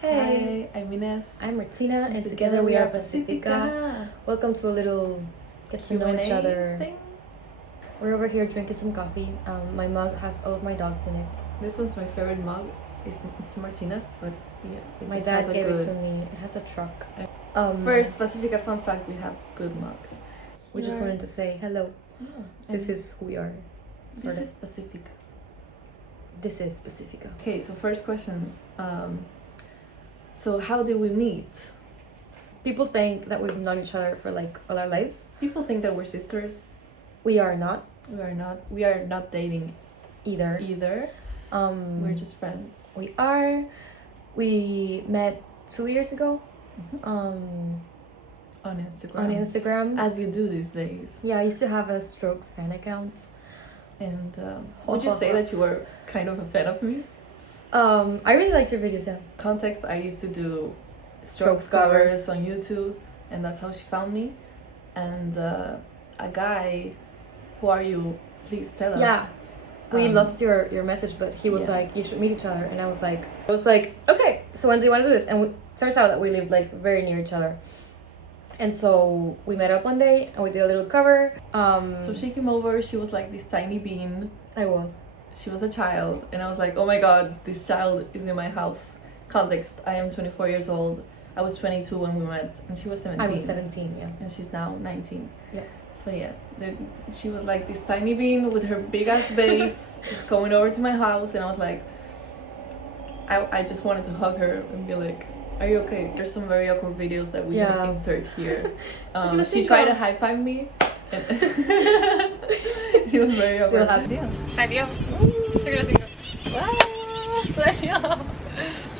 Hey, I'm Ines. I'm Martina, and together we are Pacifica. Welcome to a little get to know each other thing. We're over here drinking some coffee. My mug has all of my dogs in it. This one's my favorite mug. It's Martina's, but yeah, my dad gave it to me. It has a truck. First Pacifica fun fact: we have good mugs. We just wanted to say hello. This is who we are. This is Pacifica. This is Pacifica. Okay, so first question. So how did we meet? People think that we've known each other for like all our lives. People think that we're sisters. We are not. We are not. We are not dating either. We're just friends. We met 2 years ago. On Instagram. As you do these days. Yeah, I used to have a Strokes fan account. And would you say that you were kind of a fan of me? I really liked your videos, yeah. Context, I used to do Strokes covers on YouTube, and that's how she found me. And a guy, who are you? Please tell us. Yeah, we lost your message, but he was like, you should meet each other. And I was like, okay, so when do you want to do this? And it turns out that we lived like very near each other. And so we met up one day and we did a little cover. So she came over, she was like this tiny bean. She was a child, and I was like, oh my god, this child is in my house. Context, I am 24 years old. I was 22 when we met, and she was 17. I was 17, yeah. And she's now 19. Yeah. So yeah, she was like this tiny bean with her big ass bass, just coming over to my house, and I was like, I just wanted to hug her and be like, are you okay? There's some very awkward videos that we can insert here. She tried to high five me. And he was very awkward. Serio.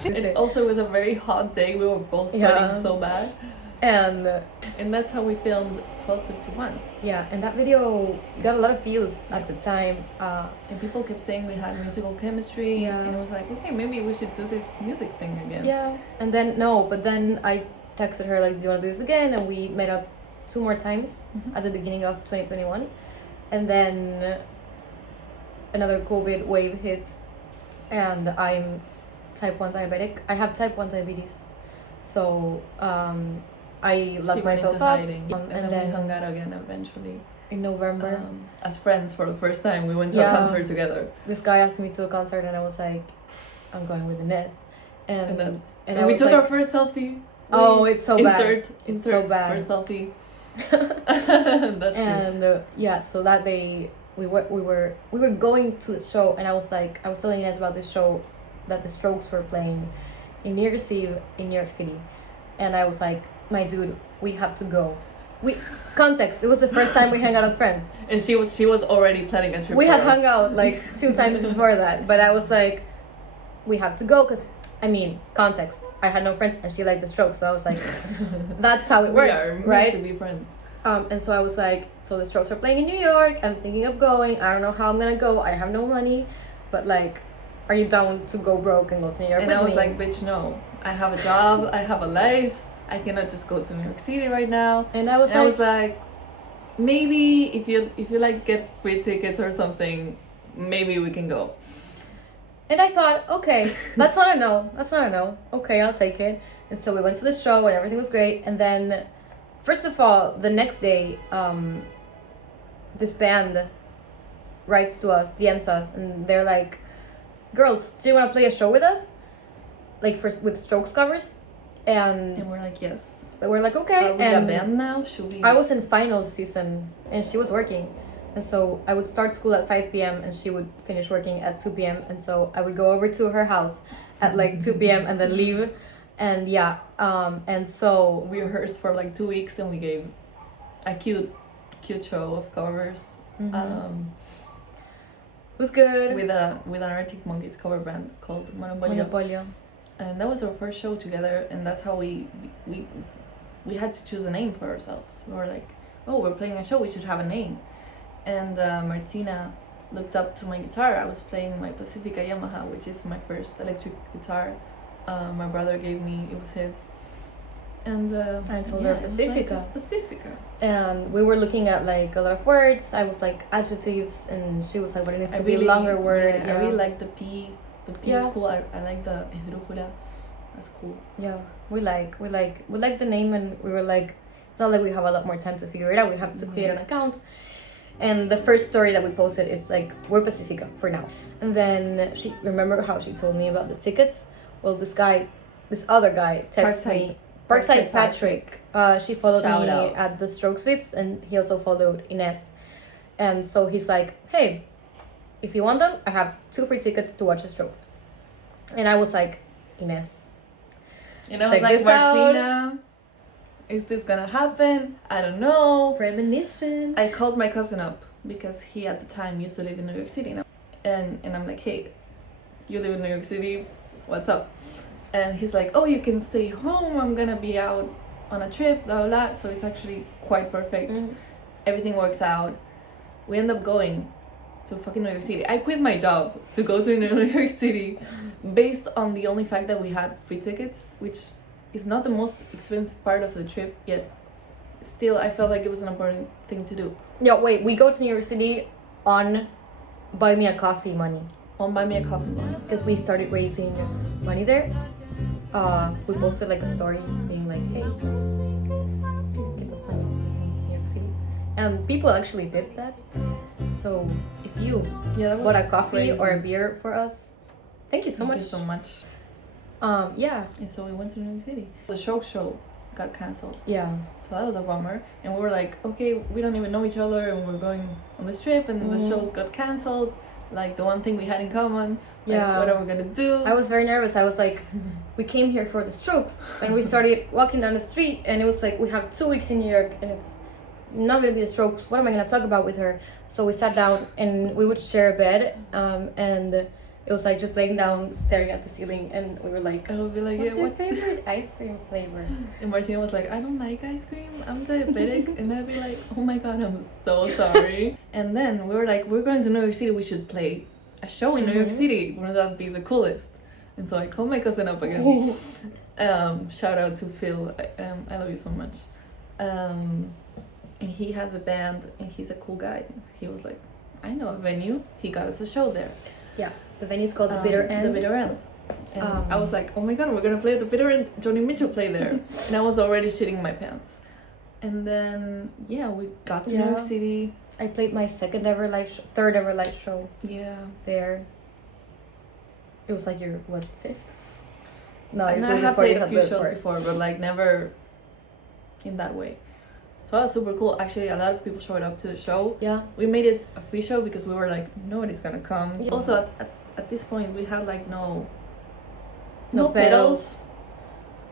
It also was a very hot day. We were both sweating so bad. And that's how we filmed 1251. Yeah, and that video got a lot of views at the time. And people kept saying we had musical chemistry. Yeah. And I was like, okay, maybe we should do this music thing again. Yeah. And then I texted her like, do you want to do this again? And we met up 2 more times at the beginning of 2021. And then another COVID wave hit, and I'm type 1 diabetic. I have type 1 diabetes. So I locked myself up. Hiding. And then we hung out again eventually. In November. As friends for the first time. We went to a concert together. This guy asked me to a concert and I was like, I'm going with Ines. And we took our first selfie. Oh, it's so bad. Insert so bad. First selfie. That's and yeah, so that day we were going to the show, and I was telling Ines about this show that the Strokes were playing in New Year's Eve in New York City, and I was like, my dude, we have to go. Context, it was the first time we hung out as friends, and she was already planning a trip. We had hung out like 2 times before that, but I was like, we have to go, because context, I had no friends and she liked the Strokes, so I was like, that's how it works, we are right? To be friends. And so I was like, so the Strokes are playing in New York, I'm thinking of going, I don't know how I'm gonna go, I have no money, but like, are you down to go broke and go to New York? And I was like, bitch, no, I have a job, I have a life, I cannot just go to New York City right now. And I was like, maybe if you like get free tickets or something, maybe we can go. And I thought, okay, that's not a no. Okay, I'll take it. And so we went to the show and everything was great. And then, first of all, the next day, this band writes to us, DMs us, and they're like, girls, do you want to play a show with us? Like with Strokes covers? And we're like, yes. We're like, okay. Are we a band now? Should we? I was in finals season and she was working. And so I would start school at 5 p.m. and she would finish working at 2 p.m. And so I would go over to her house at like 2 p.m. and then leave. And yeah, and so we rehearsed for like 2 weeks and we gave a cute show of covers. It was good. With an Arctic Monkeys cover band called Monopolio. And that was our first show together, and that's how we had to choose a name for ourselves. We were like, oh, we're playing a show, we should have a name. And Martina looked up to my guitar. I was playing my Pacifica Yamaha, which is my first electric guitar. My brother gave me, it was his. And I told her Pacifica. Like Pacifica. And we were looking at like a lot of words. I was like adjectives, and she was like, but it needs to be a longer word. Yeah, I really like the P. The P is cool. I like the esdrújula. That's cool. Yeah, we like the name, and we were like, it's not like we have a lot more time to figure it out. We have to create an account. And the first story that we posted, it's like, we're Pacifica for now. And then remember how she told me about the tickets? Well, this other guy texted me, Parkside Patrick. She followed Shout me out. at the Strokes Fits, and he also followed Ines. And so he's like, hey, if you want them, I have 2 free tickets to watch the Strokes. And I was like, Ines. And I was like, Martina, is this gonna happen? I don't know. Premonition. I called my cousin up because he at the time used to live in New York City now. And I'm like, hey, you live in New York City, what's up? And he's like, oh, you can stay home, I'm gonna be out on a trip, blah, blah, blah. So it's actually quite perfect. Everything works out. We end up going to fucking New York City. I quit my job to go to New York City based on the only fact that we had free tickets, which is not the most expensive part of the trip, yet still I felt like it was an important thing to do. Yeah, wait, we go to New York City on Buy Me a Coffee money. On Buy Me a Coffee money. Because we started raising money there. We posted like a story being like, hey, please give us money to New York City. And people actually did that. So if you bought a coffee crazy. or a beer for us, thank you so much. Thank you so much. Yeah. And so we went to New York City. The show got cancelled. Yeah. So that was a bummer. And we were like, okay, we don't even know each other and we're going on this trip and the show got cancelled. Like the one thing we had in common. Like, what are we gonna do? I was very nervous. I was like, we came here for the Strokes, and we started walking down the street, and it was like, we have 2 weeks in New York and it's not gonna be the Strokes. What am I gonna talk about with her? So we sat down and we would share a bed, and it was like just laying down staring at the ceiling, and we were like, I would be like, what's yeah, your favorite ice cream flavor? And Martina was like, I don't like ice cream, I'm diabetic. And I'd be like, oh my god, I'm so sorry. And then we were like, we're going to New York City, we should play a show in New York City. Wouldn't that be the coolest? And so I called my cousin up again. Shout out to Phil, I love you so much. And he has a band and he's a cool guy. He was like, I know a venue, he got us a show there. Yeah, the venue's called The Bitter End. The Bitter End. And I was like, oh my god, we're gonna play at The Bitter End. Johnny Mitchell played there. And I was already shitting my pants. And then, yeah, we got to New York City. I played my third ever live show. Yeah. There. It was like your, what, 5th? No, and I have played a few shows before, but like never in that way. So that was super cool. Actually, a lot of people showed up to the show. Yeah. We made it a free show because we were like, nobody's gonna come. Yeah. Also, at this point, we had like no pedals,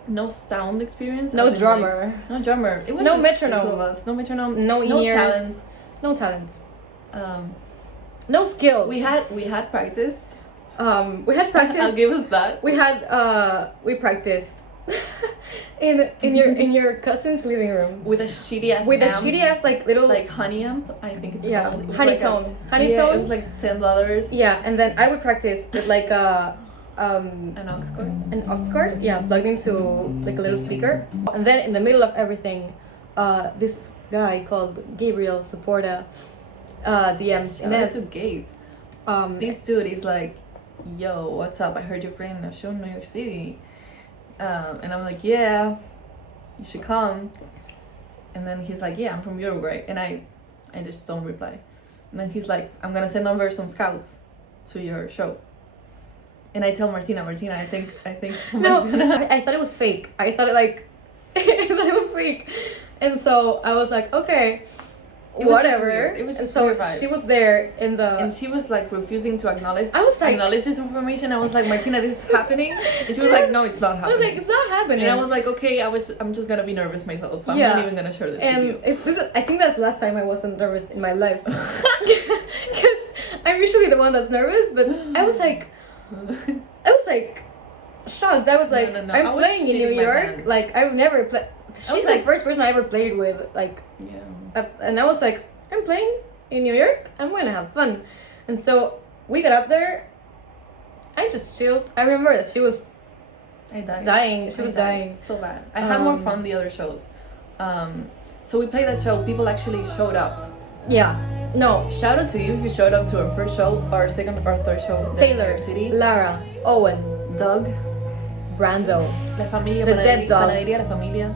no sound experience. No drummer. Like, no drummer. It was no just metronome. The two of us. No metronome. No ears. No talent. No skills. We had practiced. We had practice. I'll give us that. We practiced in your cousin's living room with a shitty ass like little like honey amp. I think it's called. Honeytone. Yeah, it was like $10. Yeah, and then I would practice with like an aux cord. Yeah, plugged into like a little speaker. And then in the middle of everything, this guy called Gabriel Supporta DMs. And that's a Gabe. This dude is like, yo, what's up? I heard you're playing a show in New York City. And I'm like, yeah, you should come. And then he's like, yeah, I'm from Uruguay. And I just don't reply. And then he's like, I'm gonna send over some scouts to your show. And I tell Martina, I think no, I thought it was fake. I thought it was fake. And so I was like, okay, whatever. It was just so weird vibes. She was there and she was like refusing to acknowledge. I was like, acknowledge this information. I was like, Martina, this is happening. And she was like, no, it's not happening. I was like, it's not happening. And I was like, okay, I'm just gonna be nervous myself. I'm not even gonna share this with you. I think that's the last time I wasn't nervous in my life. Because I'm usually the one that's nervous, but I was like shocked. I was like, no. I'm playing in New York. Like I've never played. She's the first person I ever played with. Like, and I was like, I'm playing in New York. I'm gonna have fun. And so we got up there. I just chilled. I remember that she was dying. She was dying so bad. I had more fun the other shows. So we played that show. People actually showed up. Yeah. No. Shout out to you if you showed up to our first show, our second or third show. Taylor, City. Lara, Owen, Doug. Brando. La Familia, The Dead Dogs. Panadería La Familia.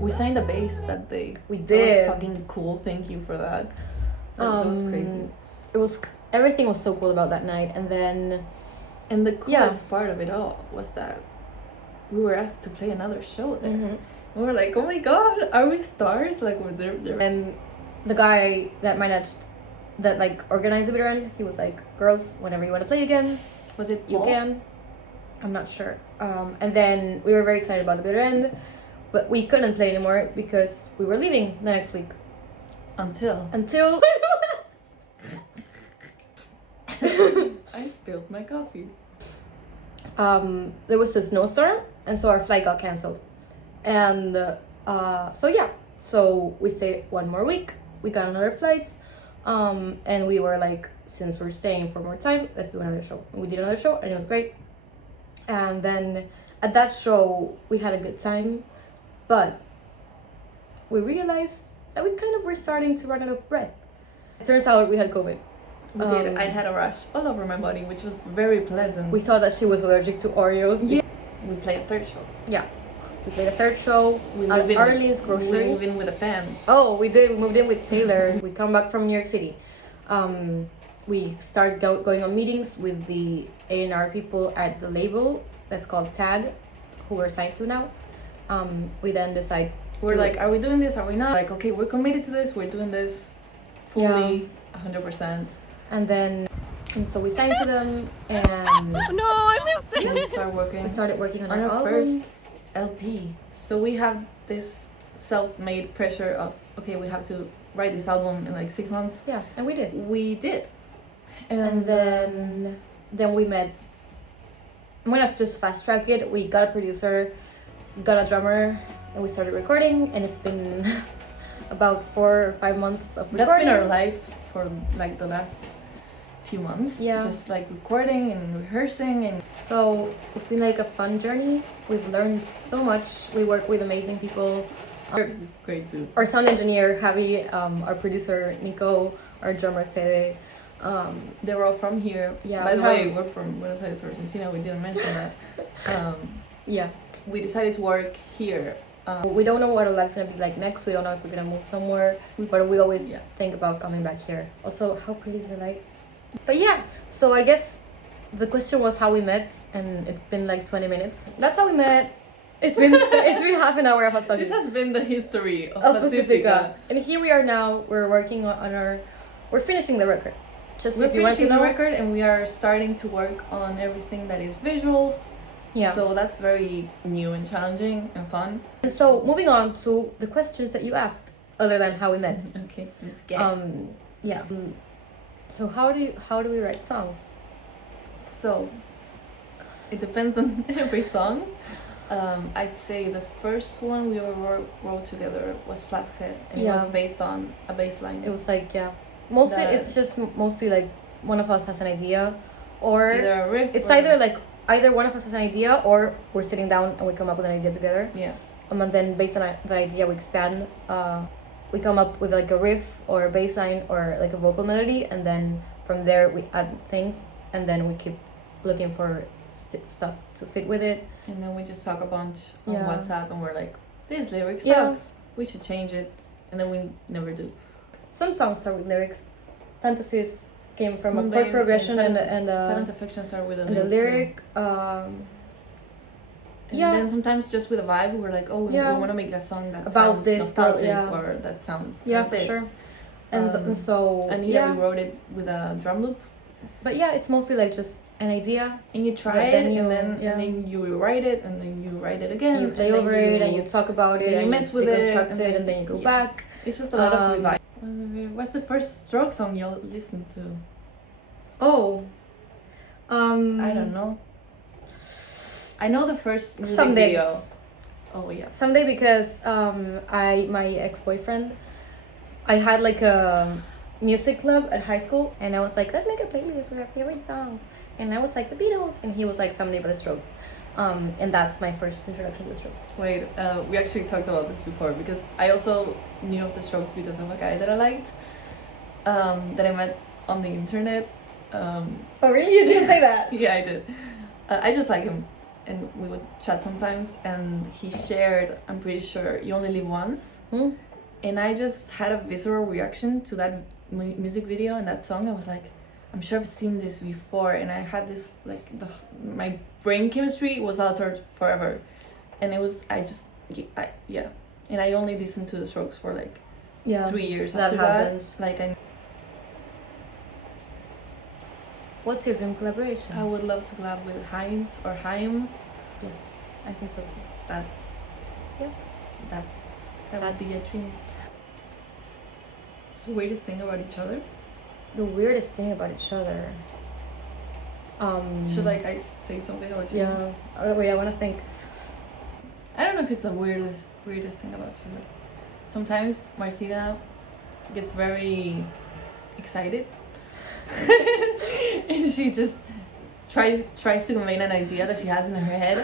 We signed a bass that day. We did. That was fucking cool. Thank you for that. That was crazy. Everything was so cool about that night, and then. And the coolest part of it all was that we were asked to play another show there. Mm-hmm. We were like, oh my god, are we stars? Like, we're there. And the guy that organized the bitter end, he was like, girls, whenever you want to play again, Was it you Paul? can. I'm not sure. And then we were very excited about the bitter end, but we couldn't play anymore because we were leaving the next week. Until I spilled my coffee. There was a snowstorm, and so our flight got canceled. And so we stayed one more week. We got another flight, and we were like, since we're staying for more time, let's do another show. And we did another show, and it was great. And then at that show, we had a good time, but we realized that we kind of were starting to run out of breath. It turns out we had COVID. We did. I had a rash all over my body, which was very pleasant. We thought that she was allergic to Oreos. Yeah. We played a third show. Yeah. We played a third show at Arlene's Grocery. We moved in with a fan. Oh, we did. We moved in with Taylor. We come back from New York City. We started going on meetings with the A&R people at the label that's called Tag, who we're signed to now. We then decide. We're like, are we doing this? Are we not? Like, okay, we're committed to this. We're doing this fully, 100%. And so we signed to them, and no, I missed it. We started working on our first LP. So we have this self-made pressure of, okay, we have to write this album in like 6 months. Yeah, and we did. We did. And then we met. I'm gonna just fast track it. We got a producer, got a drummer, and we started recording. And it's been about 4 or 5 months of recording. That's been our life for like the last few months. Yeah. Just like recording and rehearsing, and so it's been like a fun journey. We've learned so much. We work with amazing people. Great too. Our sound engineer Javi, our producer Nico, our drummer Fede. They were all from here. Yeah. By the way, we're from Buenos Aires, Argentina. We didn't mention that. Yeah. We decided to work here. We don't know what our life's gonna be like next. We don't know if we're gonna move somewhere, but we always think about coming back here. Also, how pretty is the light? But yeah, so I guess the question was how we met, and it's been like 20 minutes. That's how we met. It's been half an hour of us talking. This has been the history of Pacifica. And here we are now. We're working we're finishing the record. We're finishing the record, and we are starting to work on everything that is visuals. Yeah. So that's very new and challenging and fun. And so moving on to the questions that you asked, other than how we met. Okay, let's get. Yeah. So how do we write songs? So it depends on every song. I'd say the first one we ever wrote together was Flathead, and it was based on a bass line. It was like mostly it's just mostly like one of us has an idea, or either a riff. It's either one of us has an idea, or we're sitting down and we come up with an idea together. Yeah. And then based on that idea, we expand. We come up with like a riff or a bass line or like a vocal melody, and then from there we add things, and then we keep looking for stuff to fit with it. And then we just talk a bunch on WhatsApp, and we're like, this lyric sucks. We should change it, and then we never do. Some songs start with lyrics. Fantasies came from a chord progression and Silent Affection started with a lyric. And then sometimes just with a vibe, we're like, oh, we want to make a song that about sounds nostalgic or that sounds like this. Sure. And so we wrote it with a drum loop. But it's mostly like just an idea, and you try it, and then you rewrite it, and then you write it again. And you play over it, and you talk about it, and you mess with it, and then you go back. It's just a lot of revive. What's the first Stroke song you'll listen to? I don't know. I know the first music video. Oh yeah. Someday, because my ex-boyfriend, I had like a music club at high school, and I was like, let's make a playlist with our favorite songs, and I was like the Beatles, and he was like Someday by the Strokes, and that's my first introduction to the Strokes. Wait, we actually talked about this before, because I also knew of the Strokes because of a guy that I liked, that I met on the internet. Oh really? You didn't say that? Yeah, I did. I just like him, and we would chat sometimes, and he shared, I'm pretty sure, You Only Live Once. And I just had a visceral reaction to that music video and that song. I was like, I'm sure I've seen this before, and I had this like my brain chemistry was altered forever, and it was yeah, and I only listened to the Strokes for like 3 years after that. Like what's your dream collaboration? I would love to collab with Heinz or Haim. Yeah, I think so too. That would be a dream. So weirdest thing about each other? The weirdest thing about each other. Should like I say something about you? Yeah. Wait, I want to think. I don't know if it's the weirdest thing about you, but sometimes Marcina gets very excited and she just tries to convey an idea that she has in her head,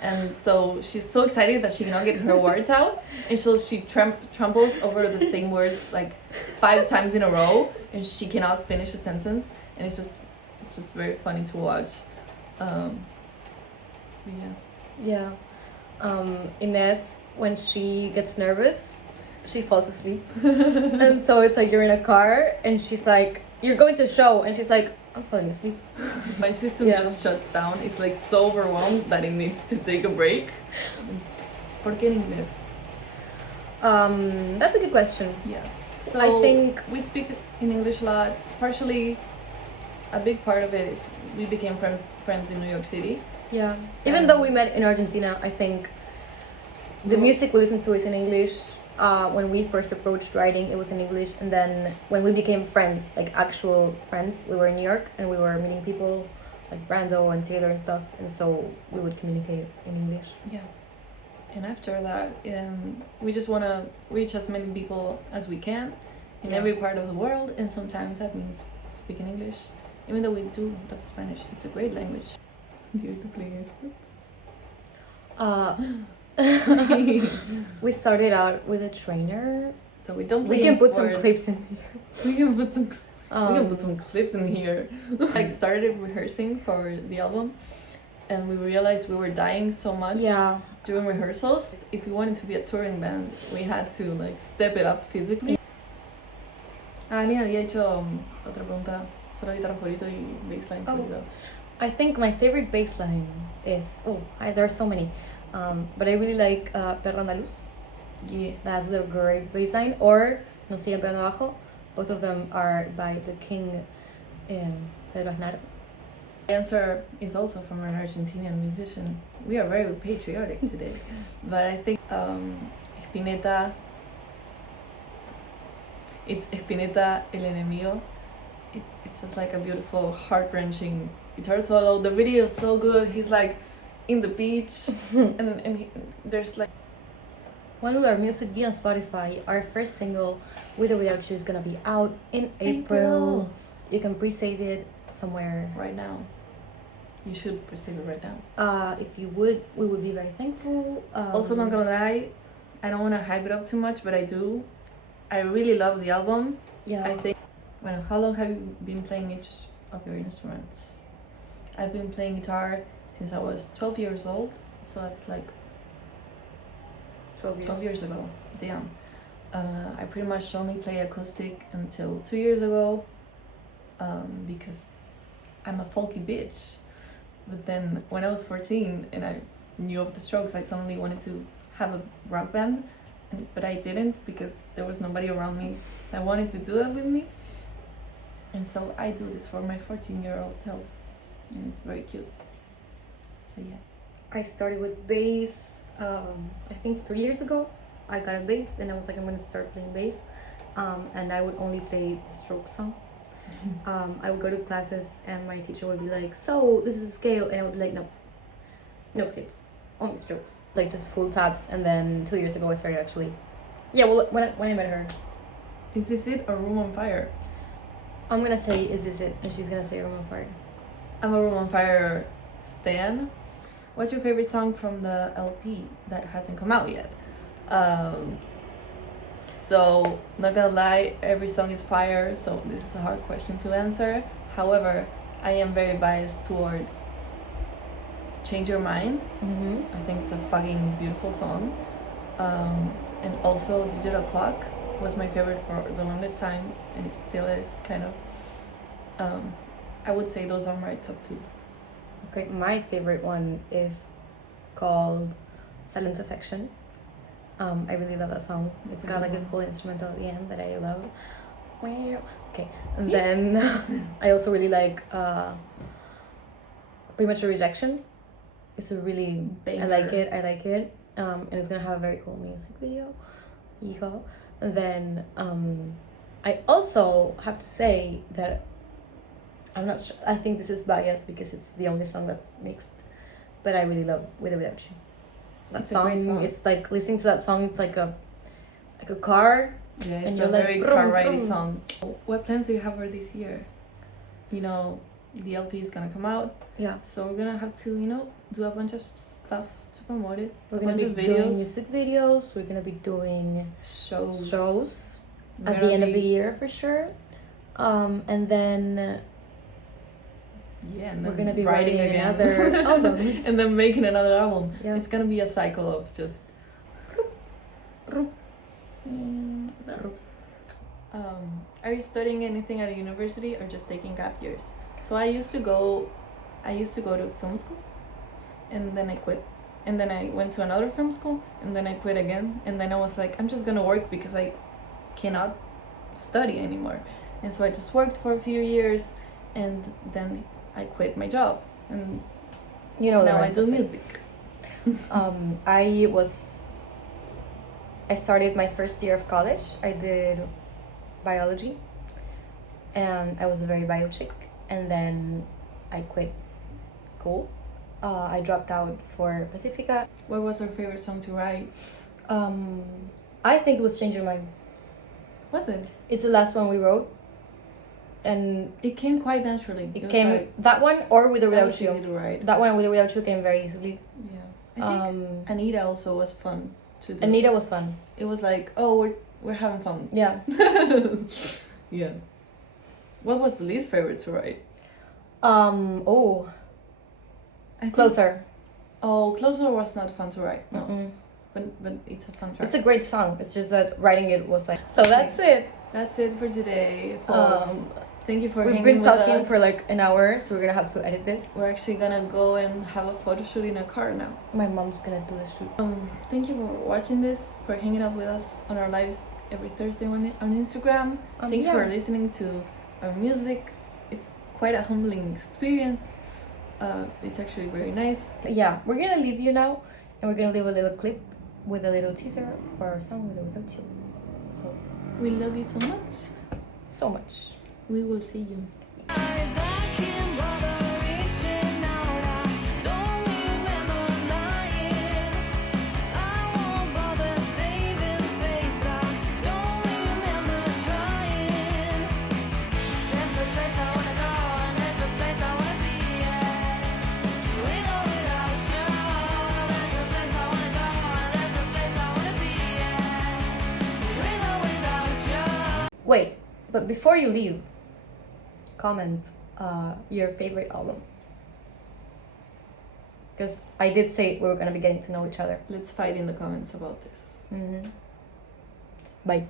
and so she's so excited that she cannot get her words out, and so she trembles over the same words like 5 times in a row, and she cannot finish a sentence, and it's just very funny to watch. Yeah. Inez, when she gets nervous, she falls asleep. And so it's like you're in a car and she's like, you're going to a show, and she's like, I'm falling asleep. My system just shuts down. It's like so overwhelmed that it needs to take a break. ¿Por qué en inglés? That's a good question. Yeah. So I think we speak in English a lot. Partially, a big part of it is we became friends in New York City. Yeah. Even though we met in Argentina, I think the music we listen to is in English. When we first approached writing, it was in English, and then when we became friends, like actual friends, we were in New York and we were meeting people like Brando and Taylor and stuff, and so we would communicate in English. Yeah. And after that, we just want to reach as many people as we can in every part of the world, and sometimes that means speaking English. Even though we do love Spanish, it's a great language. Do you have to play sports? We started out with a trainer, so we don't play. We can put some clips in here. We can put some clips in here. Like started rehearsing for the album, and we realized we were dying so much during rehearsals. If we wanted to be a touring band, we had to like step it up physically. Ani había hecho otra pregunta, solo guitarra favorito y bassline favorito. I think my favorite bassline is there are so many. But I really like Perro Andaluz. Yeah. That's the great bassline. Or No Sigue Piano Abajo. Both of them are by the king Pedro Aznar. The answer is also from an Argentinian musician. We are very patriotic today. But I think Spinetta, it's Spinetta El Enemigo. It's just like a beautiful, heart-wrenching guitar solo. The video is so good. He's like in the beach and there's like, when will our music be on Spotify? Our first single, With or Without You, is gonna be out in April. You can pre-save it somewhere right now. You should pre-save it right now. If you would, we would be very thankful. Also, not gonna lie, I don't want to hype it up too much, but I do. I really love the album. Yeah. I think. Well, how long have you been playing each of your instruments? I've been playing guitar since I was 12 years old, so that's like 12 years ago. Damn. I pretty much only play acoustic until 2 years ago, because I'm a folky bitch. But then when I was 14 and I knew of the Strokes, I suddenly wanted to have a rock band, but I didn't because there was nobody around me that wanted to do that with me. And so I do this for my 14-year-old self, and it's very cute. So yeah. I started with bass, I think 3 years ago. I got a bass and I was like, I'm gonna start playing bass. And I would only play the Strokes songs. I would go to classes and my teacher would be like, so this is a scale, and I would be like, no scales, only Strokes. Like just full tabs. And then 2 years ago I started actually, when I met her. Is this it or Room on Fire? I'm gonna say, is this it? And she's gonna say Room on Fire. I'm a Room on Fire stan. What's your favorite song from the LP that hasn't come out yet? So, not gonna lie, every song is fire, so this is a hard question to answer. However, I am very biased towards Change Your Mind. I think it's a fucking beautiful song. And also Digital Clock was my favorite for the longest time, and it still is kind of. I would say those are my top 2. Okay, my favorite one is called Silent Affection. I really love that song. It's got like a cool instrumental at the end that I love. Okay, and then I also really like Pretty Much a Rejection. It's a really banger. I like it. And it's gonna have a very cool music video. Yeehaw. And then I also have to say that I'm not sure, I think this is biased because it's the only song that's mixed, but I really love With or Without You. That song, it's like listening to that song, it's like a car. Yeah, it's a very car-ridey song. What plans do you have for this year? You know, the LP is gonna come out. Yeah. So we're gonna have to, do a bunch of stuff to promote it. We're gonna be doing music videos. We're gonna be doing shows at the end of the year for sure. And then we're gonna be writing another album. And then making another album. Yeah. It's gonna be a cycle of just. Are you studying anything at a university or just taking gap years? So I used to go to film school, and then I quit. And then I went to another film school, and then I quit again. And then I was like, I'm just gonna work because I cannot study anymore. And so I just worked for a few years, and then I quit my job. And now I do music. I started my first year of college. I did biology, and I was a very bio chick. And then I quit school. I dropped out for Pacifica. What was your favorite song to write? I think it was Change Your Mind. Was it? It's the last one we wrote, and it came quite naturally. It came like, that one or With or Without You. Easy to write. That one With or Without You came very easily. Yeah, I think Anita also was fun to do. Anita was fun. It was like, oh, we're having fun. Yeah. Yeah. What was the least favorite to write? Closer. Oh, Closer was not fun to write. No. But it's a fun track. It's a great song. It's just that writing it was like. So that's it. That's it for today, folks. Thank you for hanging with us. We've been talking for like an hour, so we're gonna have to edit this. We're actually gonna go and have a photo shoot in a car now. My mom's gonna do the shoot. Thank you for watching this, for hanging out with us on our lives every Thursday on Instagram. Thank you for listening to our music. It's quite a humbling experience. It's actually very nice. Yeah, we're gonna leave you now, and we're gonna leave a little clip with a little teaser for our song With or Without You. So we love you so much. So much. We will see you. Wait, but before you leave, comment your favorite album. Because I did say we were going to be getting to know each other. Let's fight in the comments about this. Bye.